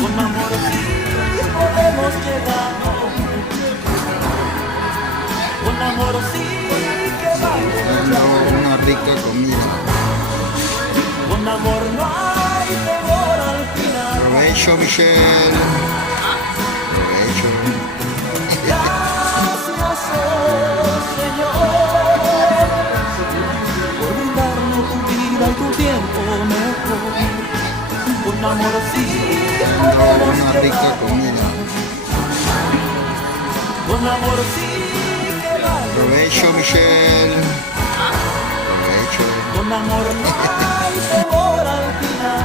Con amor sí podemos llegar. Con amor sí que vale luchar. Una rica comida. Con amor no hay temor al final. Provecho, Michelle. Provecho. Gracias, oh Señor, por brindarme tu vida y tu tiempo mejor. Con amor sí podemos Una rica llegar. comida. Con amor sí que vale. Provecho, Michelle. Provecho. Con amor no hay temor al final.